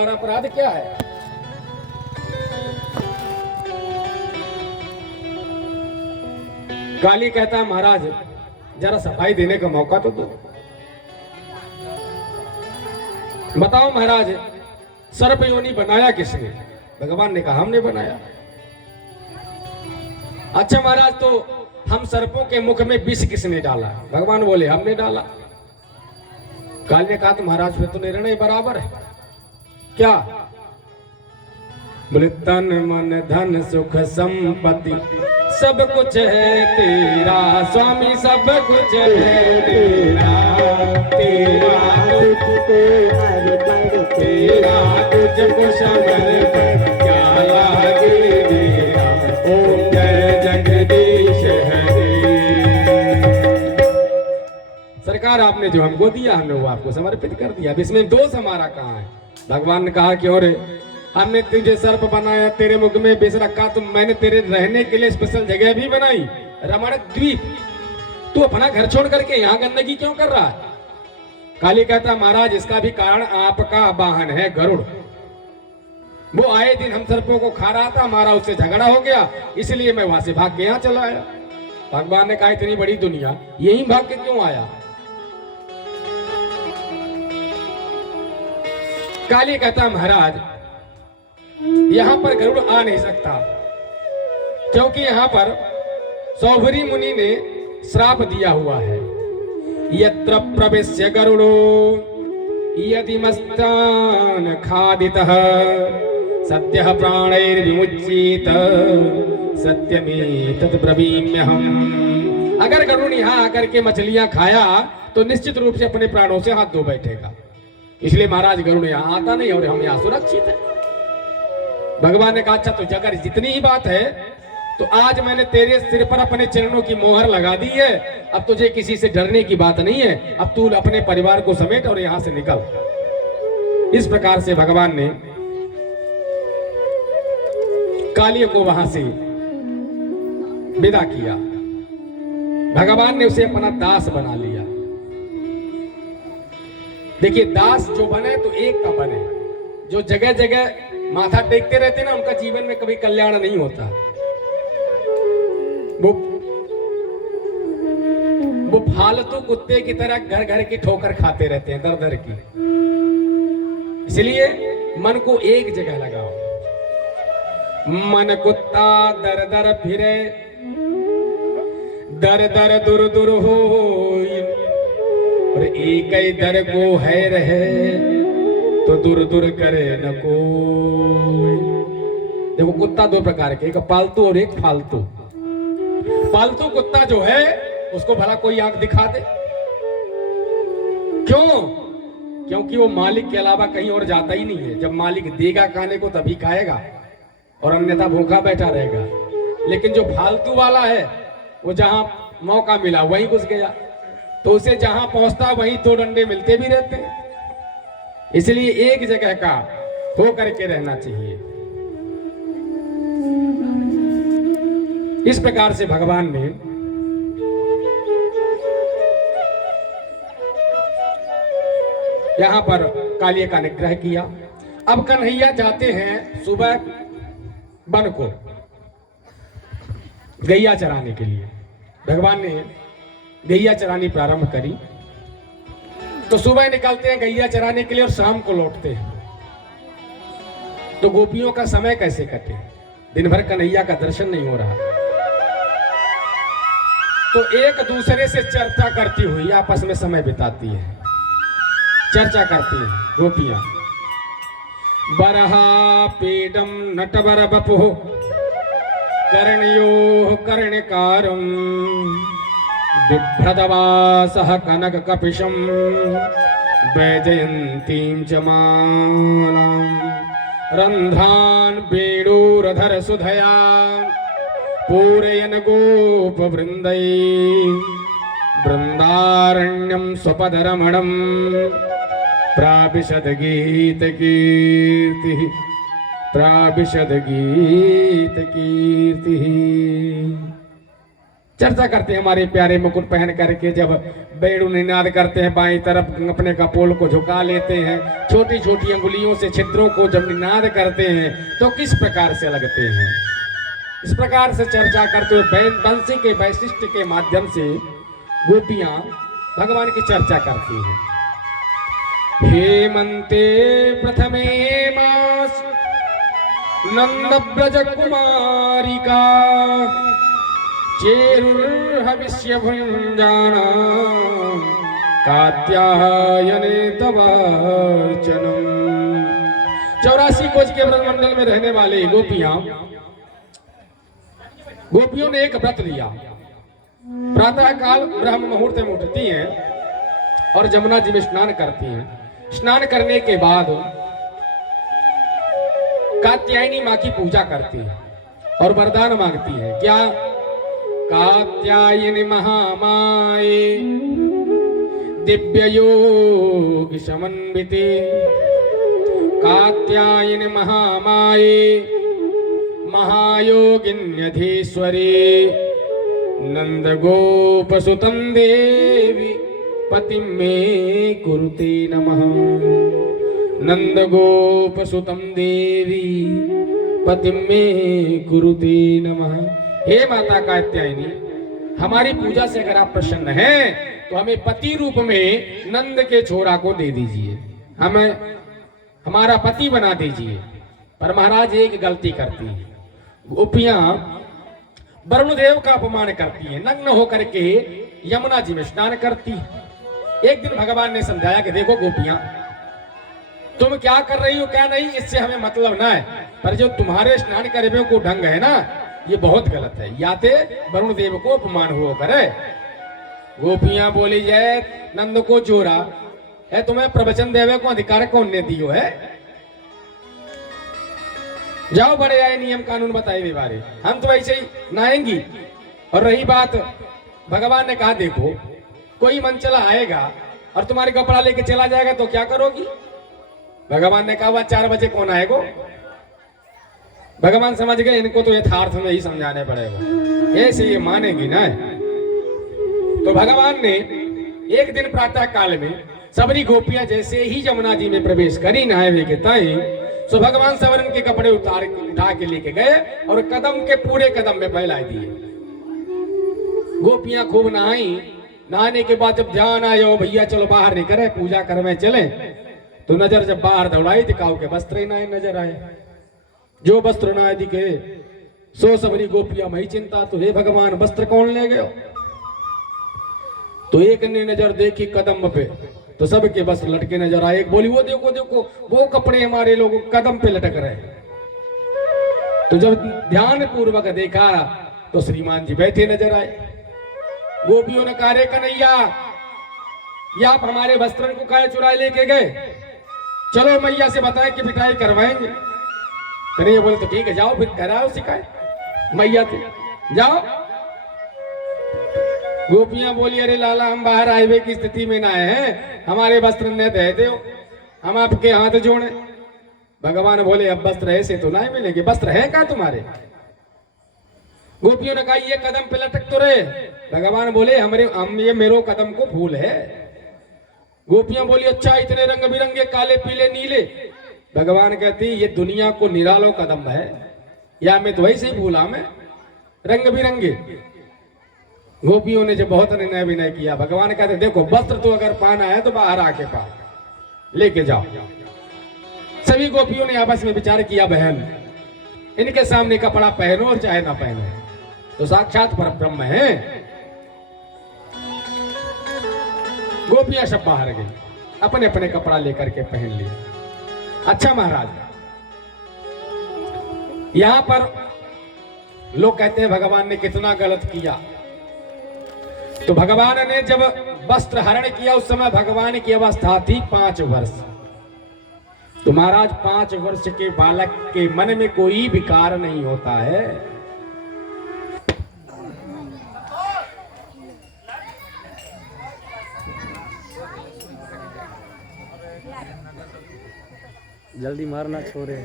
हमारा अपराध क्या है? काली कहता है महाराज जरा सफाई देने का मौका तो दो। बताओ महाराज सर्प योनि बनाया किसने? भगवान ने कहा हमने बनाया। अच्छा महाराज तो हम सर्पों के मुख में विष किसने डाला? भगवान बोले हमने डाला। काल ने कहा तो महाराज फिर तो निर्णय बराबर है। क्या? बोले तन मन धन सुख संपत्ति सब कुछ है तेरा स्वामी, सब कुछ है तेरा, तेरा तेरा तुझको समर्पण क्या लागे मेरा। ओम जय जगदीश हरे। सरकार आपने जो हमको दिया हमने वो आपको समर्पित कर दिया। अब इसमें दोष हमारा कहाँ है? भगवान ने कहा कि और हमने तुझे सर्प बनाया, तेरे मुख में विष रखा, तो मैंने तेरे रहने के लिए स्पेशल जगह भी बनाई, रमण द्वीप। तू अपना घर छोड़ करके यहाँ गंदगी क्यों कर रहा है? काली कहता महाराज इसका भी कारण आपका वाहन है गरुड़। वो आए दिन हम सर्पों को खा रहा था, हमारा उससे झगड़ा हो गया, इसलिए मैं वहां से भाग के यहाँ चला आया। भगवान ने कहा इतनी बड़ी दुनिया यही भाग के क्यों आया? काली कहता महाराज यहां पर गरुड़ आ नहीं सकता, क्योंकि यहां पर सौभरी मुनि ने श्राप दिया हुआ है। यत्र प्रवेश्य गरुड़ो यदि मस्तान खादितः सद्यः प्राणैर्विमुच्येत सत्यमेतत् ब्रवीम्यहम्। अगर गरुड़ यहाँ आकर के मछलियां खाया तो निश्चित रूप से अपने प्राणों से हाथ धो बैठेगा। इसलिए महाराज गरुड़ यहाँ आता नहीं और हम यहाँ सुरक्षित है। भगवान ने कहा अच्छा तो अगर जितनी ही बात है तो आज मैंने तेरे सिर पर अपने चरणों की मोहर लगा दी है, अब तुझे किसी से डरने की बात नहीं है। अब तू अपने परिवार को समेट और यहां से निकल। इस प्रकार से भगवान ने काली को वहां से विदा किया। भगवान ने उसे अपना दास बना लिया। देखिए दास जो बने तो एक का बने, जो जगह जगह माथा टेकते रहते ना उनका जीवन में कभी कल्याण नहीं होता। वो फालतू कुत्ते की तरह घर घर की ठोकर खाते रहते हैं, दर दर की। इसलिए मन को एक जगह लगाओ। मन कुत्ता दर दर फिरे, दर दर दुर दुर हो, और एक ही दर को है रहे तो दूर दूर करे न कोई। देखो कुत्ता दो प्रकार के, एक पालतू और एक फालतू। पालतू कुत्ता जो है उसको भला कोई आंख दिखा दे? क्यों? क्योंकि वो मालिक के अलावा कहीं और जाता ही नहीं है। जब मालिक देगा खाने को तभी खाएगा और अन्यथा भूखा बैठा रहेगा। लेकिन जो फालतू वाला है वो जहां मौका मिला वहीं घुस गया, तो उसे जहां पहुंचता वहीं दो डंडे मिलते भी रहते हैं। इसलिए एक जगह का हो करके रहना चाहिए। इस प्रकार से भगवान ने यहां पर कालिया का निग्रह किया। अब कन्हैया जाते हैं सुबह वन को गैया चराने के लिए। भगवान ने गैया चरानी प्रारंभ करी तो सुबह निकलते हैं गैया चराने के लिए और शाम को लौटते हैं। तो गोपियों का समय कैसे कटे? दिन भर कन्हैया का दर्शन नहीं हो रहा, तो एक दूसरे से चर्चा करती हुई आपस में समय बिताती है। चर्चा करती है गोपियां। बरहा पीडम नटवर बपुः कर्णयोः कर्णिकारम् बिभ्रदवासः कनक कपिशं वैजयन्तीं च मालाम् रन्ध्रान् वेणुरधर सुधया पूरयन् गोपवृन्दै वृन्दारण्यं स्वपदरमणं प्राविशद गीत कीर्तिः प्राविशद गीत कीर्तिः। चर्चा करते हैं हमारे प्यारे मुकुट पहन करके, जब बेड़ू निनाद करते हैं बाईं तरफ अपने कपोल को झुका लेते हैं, छोटी छोटी अंगुलियों से छिद्रों को जब निनाद करते हैं तो किस प्रकार से लगते हैं। इस प्रकार से चर्चा करते हुए बंसी के वैशिष्ट के माध्यम से गोपियां भगवान की चर्चा करती हैं। हेमंते प्रथमे मास नंद ब्रज कुमारिका चेरुर्हविष्य भुञ्जाना कात्यायने तवार्चनम। 84 कोष के ब्रह्मंडल में रहने वाले गोपियों ने एक व्रत लिया। प्रातः काल ब्रह्म मुहूर्त में उठती हैं और जमुना जी में स्नान करती हैं। स्नान करने के बाद कात्यायनी मां की पूजा करती हैं और वरदान मांगती हैं। क्या? कात्यायनी महामाये दिव्य योग समन्विते, कात्यायनी महामाये महायोगिन्यधीश्वरे नंद गोपसुतं देवी पतिं मे कुरुते नमः। नंद गोपसुतं देवी पतिं मे कुरुते नमः। हे माता कात्यायनी, हमारी पूजा से अगर आप प्रसन्न हैं तो हमें पति रूप में नंद के छोरा को दे दीजिए, हमें हमारा पति बना दीजिए। पर महाराज एक गलती करती है, गोपियां वरुण देव का अपमान करती हैं, नग्न होकर के यमुना जी में स्नान करती। एक दिन भगवान ने समझाया कि देखो गोपियां, तुम क्या कर रही हो क्या नहीं इससे हमें मतलब ना है, पर जो तुम्हारे स्नान करने को ढंग है ना ये बहुत गलत है, याते वरुण देव को अपमान हुआ करे। गोपियां बोली जय नंद को चोरा है, तुम्हें प्रवचन देवे को अधिकार कौन ने दियो है? जाओ बड़े आए नियम कानून बताए वे बारे, हम तो ऐसे ही नहाएंगी। और रही बात, भगवान ने कहा देखो कोई मनचला आएगा और तुम्हारे कपड़ा लेके चला जाएगा तो क्या करोगी? भगवान ने कहा वह 4 बजे कौन आएगा? भगवान समझ गए इनको तो यथार्थ में ही समझाने पड़ेगा, ऐसे ये मानेगी ना। तो भगवान ने एक दिन प्रातः काल में सबरी गोपियां जैसे ही यमुना जी में प्रवेश करी नहाए हुए के ताई, सो भगवान सवरन के कपड़े उठा के लेके गए और कदम के पूरे कदम में फैला दिए। गोपियां खूब नहाई। नहाने के बाद जब ध्यान आया भैया चलो बाहर नहीं करे पूजा करवे चले, तो नजर जब बाहर दौड़ाई दिखाओ के वस्त्र ही ना नजर आए। जो वस्त्र ना दिखे सो सबरी गोपियां मई चिंता, तो हे भगवान वस्त्र कौन ले गयो? तो एक ने नजर देखी कदम पे तो सबके वस्त्र लटके नजर आए। एक बोली वो देखो देखो वो कपड़े हमारे लोगों कदम पे लटक रहे। तो जब ध्यान पूर्वक देखा तो श्रीमान जी बैठे नजर आए। गोपियों ने कहा रे कन्हैया, ये आप हमारे वस्त्र को काहे चुराए लेके गए? चलो मैया से बताए कि पिटाई करवाएंगे। कन्हैया बोले तो ठीक है जाओ फिर कराओ शिकायत मैया से, जाओ। गोपियां बोली अरे लाला हम बाहर आए हुए की स्थिति में ना हैं, हमारे वस्त्र न दे दो, हम आपके हाथ जोड़े। भगवान बोले अब वस्त्र ऐसे तो नहीं मिलेंगे, वस्त्र है क्या तुम्हारे? गोपियों ने कहा ये कदम पे लटक तो रहे। भगवान बोले हम ये मेरो कदम को फूल है। गोपियां बोली अच्छा इतने रंग बिरंगे काले पीले नीले? भगवान कहती ये दुनिया को निरालो कदम है, या मैं तो वैसे ही भूला मैं रंग बिरंगे। गोपियों ने जब बहुत निर्णय विनय किया, भगवान कहते देखो वस्त्र तो अगर पाना है तो बाहर आके पा लेके जाओ। सभी गोपियों ने आपस में विचार किया बहन इनके सामने कपड़ा पहनो और चाहे ना पहनो तो साक्षात पर ब्रह्म है। गोपियां सब बाहर गई, अपने अपने कपड़ा लेकर के पहन लिए। अच्छा महाराज, यहां पर लोग कहते हैं भगवान ने कितना गलत किया। तो भगवान ने जब वस्त्र हरण किया उस समय भगवान की अवस्था थी 5 वर्ष। तो महाराज 5 वर्ष के बालक के मन में कोई विकार नहीं होता है। जल्दी मारना छोड़े।